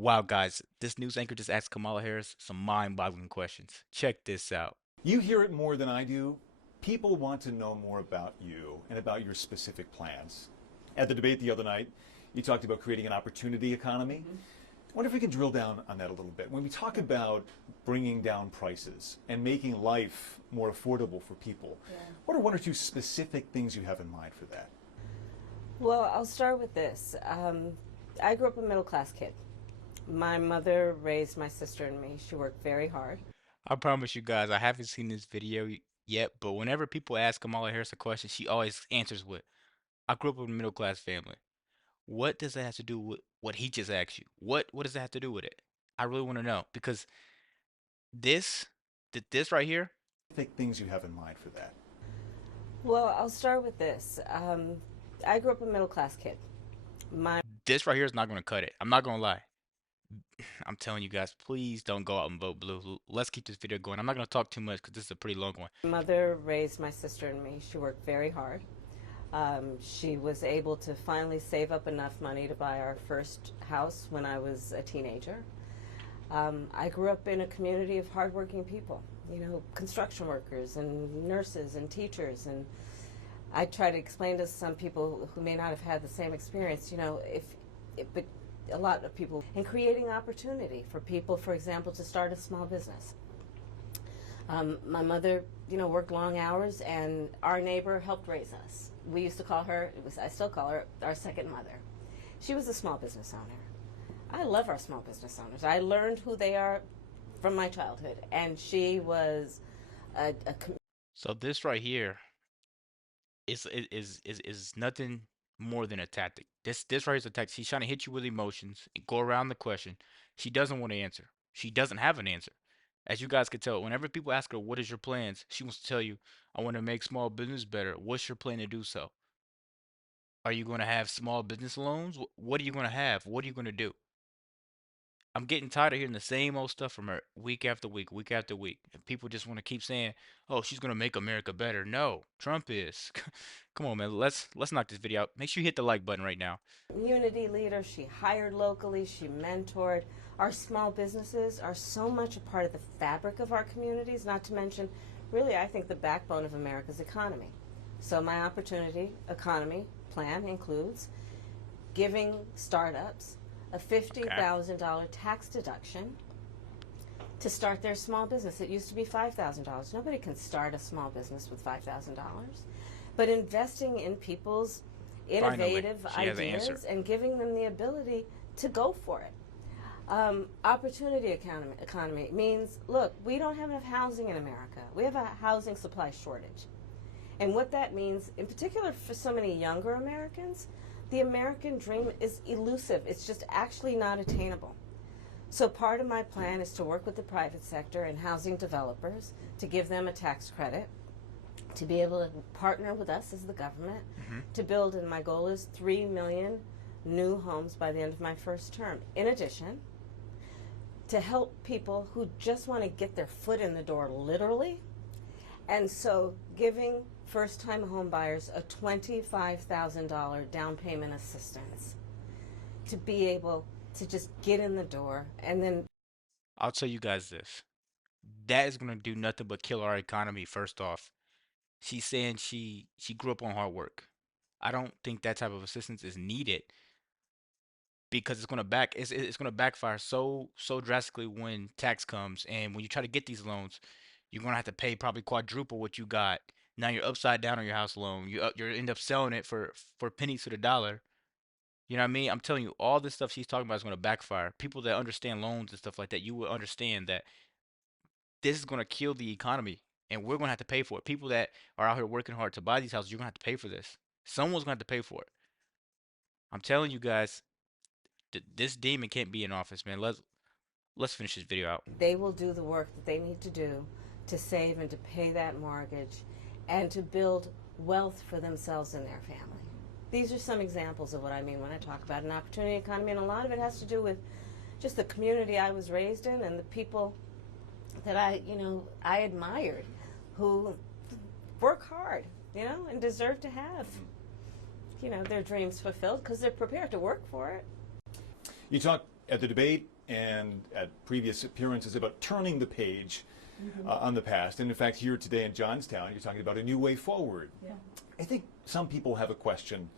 Wow, guys, this news anchor just asked Kamala Harris some mind-boggling questions. Check this out. You hear it more than I do. People want to know more about you and about your specific plans. At the debate the other night, you talked about creating an opportunity economy. I wonder if we can drill down on that a little bit. When we talk about bringing down prices and making life more affordable for people, what are one or two specific things you have in mind for that? Well, I'll start with this. I grew up a middle class kid. My mother raised my sister and me. She worked very hard. I promise you guys, I haven't seen this video yet, but whenever people ask Kamala Harris a question, she always answers with, I grew up in a middle-class family. What does that have to do with what he just asked you? What does that have to do with it? I really want to know because this, this right here, Specific things you have in mind for that. Well, I'll start with this. I grew up a middle class kid. My this right here is not going to cut it. I'm not going to lie. I'm telling you guys, please don't go out and vote blue. Let's keep this video going. I'm not going to talk too much because this is a pretty long one. mother raised my sister and me. She worked very hard. She was able to finally save up enough money to buy our first house when I was a teenager. I grew up in a community of hardworking people, construction workers and nurses and teachers. And I try to explain to some people who may not have had the same experience, but a lot of people, in creating opportunity for people, for example, to start a small business. My mother, worked long hours, and our neighbor helped raise us. We used to call her, I still call her, our second mother. She was a small business owner. I love our small business owners. I learned who they are from my childhood, and she was a So this right here is nothing more than a tactic. This right here is a tactic. She's trying to hit you with emotions and go around the question. She doesn't want to answer. She doesn't have an answer. As you guys could tell, whenever people ask her what is your plans, she wants to tell you, I want to make small business better. What's your plan to do so? Are you going to have small business loans? What are you going to have? What are you going to do? I'm getting tired of hearing the same old stuff from her week after week, week after week. And people just want to keep saying, "Oh, she's gonna make America better." No, Trump is. Come on, man. Let's knock this video out. Make sure you hit the like button right now. community leader. She hired locally. She mentored. Our small businesses are so much a part of the fabric of our communities, not to mention, really, I think, the backbone of America's economy. So my opportunity economy plan includes giving startups a Okay. $50,000 tax deduction to start their small business. It used to be $5,000. Nobody can start a small business with $5,000. But investing in people's Finally, innovative she has an answer. ideas and giving them the ability to go for it. Opportunity economy means, look, we don't have enough housing in America. We have a housing supply shortage. And what that means, in particular for so many younger Americans, the American dream is elusive. It's just actually not attainable. So part of my plan is to work with the private sector and housing developers to give them a tax credit, to be able to partner with us as the government to build, and my goal is 3 million new homes by the end of my first term. In addition, to help people who just want to get their foot in the door, literally. And so giving first-time home buyers a $25,000 down payment assistance to be able to just get in the door. And then I'll tell you guys this. That is gonna do nothing but kill our economy. First off, she's saying she grew up on hard work. I don't think that type of assistance is needed because it's gonna backfire so drastically when tax comes, and when you try to get these loans, you're gonna have to pay probably quadruple what you got. Now you're upside down on your house loan. You end up selling it for pennies to the dollar. You know what I mean? I'm telling you, all this stuff she's talking about is gonna backfire. People that understand loans and stuff like that, you will understand that this is gonna kill the economy, and we're gonna have to pay for it. People that are out here working hard to buy these houses, you're gonna have to pay for this. Someone's gonna have to pay for it. I'm telling you guys, this demon can't be in office, man. Let's finish this video out. they will do the work that they need to do to save and to pay that mortgage and to build wealth for themselves and their family. These are some examples of what I mean when I talk about an opportunity economy, and a lot of it has to do with just the community I was raised in and the people that I admired, who work hard, and deserve to have, their dreams fulfilled because they're prepared to work for it. You talk at the debate and at previous appearances about turning the page on the past. And in fact, here today in Johnstown, you're talking about a new way forward. Yeah. I think some people have a question,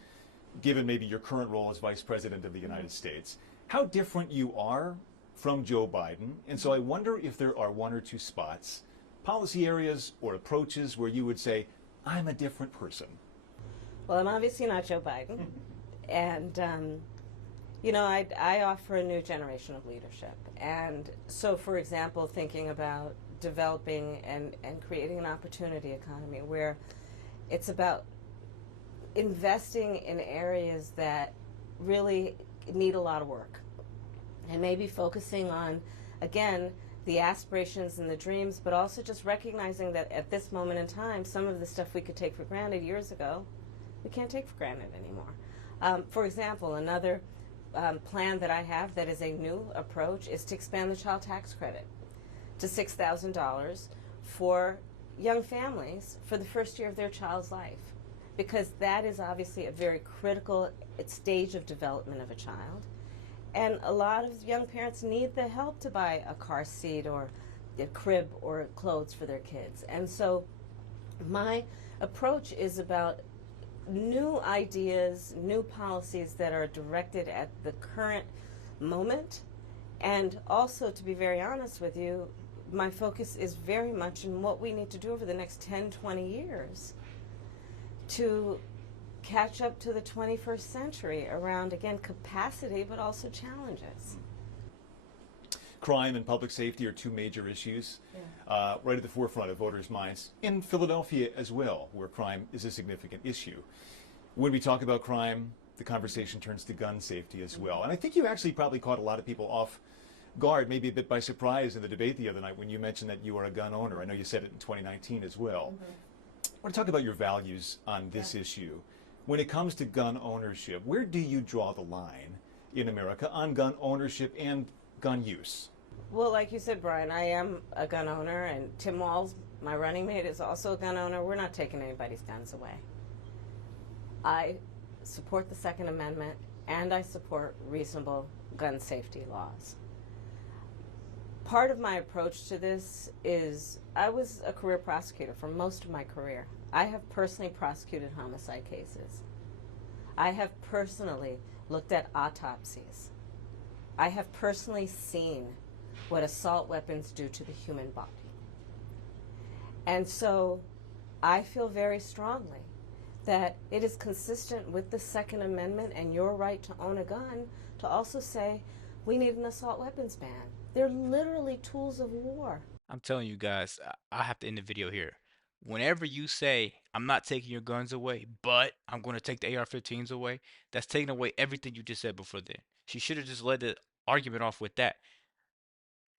given maybe your current role as Vice President of the United States, how different you are from Joe Biden. And so I wonder if there are one or two spots, policy areas or approaches where you would say, I'm a different person. Well, I'm obviously not Joe Biden. And, I offer a new generation of leadership. And so, for example, thinking about developing and creating an opportunity economy where it's about investing in areas that really need a lot of work and maybe focusing on, again, the aspirations and the dreams, but also just recognizing that at this moment in time, some of the stuff we could take for granted years ago, we can't take for granted anymore. For example, another plan that I have that is a new approach is to expand the child tax credit to $6,000 for young families for the first year of their child's life, because that is obviously a very critical stage of development of a child. And a lot of young parents need the help to buy a car seat or a crib or clothes for their kids. And so my approach is about new ideas, new policies that are directed at the current moment. And also, to be very honest with you, my focus is very much in what we need to do over the next 10, 20 years to catch up to the 21st century around, again, capacity, but also challenges. Crime and public safety are two major issues right at the forefront of voters' minds, in Philadelphia as well, where crime is a significant issue. When we talk about crime, the conversation turns to gun safety as well. And I think you actually probably caught a lot of people off guard, maybe a bit by surprise in the debate the other night when you mentioned that you are a gun owner. I know you said it in 2019 as well. I want to talk about your values on this issue. When it comes to gun ownership, where do you draw the line in America on gun ownership and gun use? Well, like you said, Brian, I am a gun owner, and Tim Walz, my running mate, is also a gun owner. We're not taking anybody's guns away. I support the Second Amendment, and I support reasonable gun safety laws. Part of my approach to this is I was a career prosecutor for most of my career. I have personally prosecuted homicide cases. I have personally looked at autopsies. I have personally seen what assault weapons do to the human body. And so I feel very strongly that it is consistent with the Second Amendment and your right to own a gun to also say we need an assault weapons ban. They're literally tools of war. I'm telling you guys, I have to end the video here. Whenever you say, I'm not taking your guns away, but I'm going to take the AR-15s away, that's taking away everything you just said before then. She should have just let the argument off with that.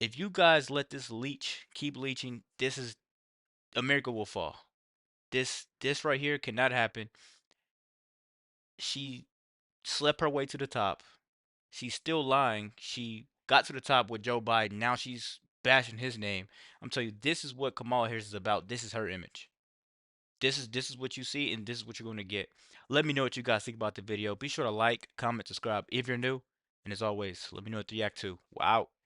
If you guys let this leech keep leeching, America will fall. This right here cannot happen. She slept her way to the top. She's still lying. She got to the top with Joe Biden. Now she's bashing his name. I'm telling you, this is what Kamala Harris is about. This is her image. This is what you see, and this is what you're going to get. Let me know what you guys think about the video. Be sure to like, comment, subscribe if you're new. And as always, let me know what to react to. Wow.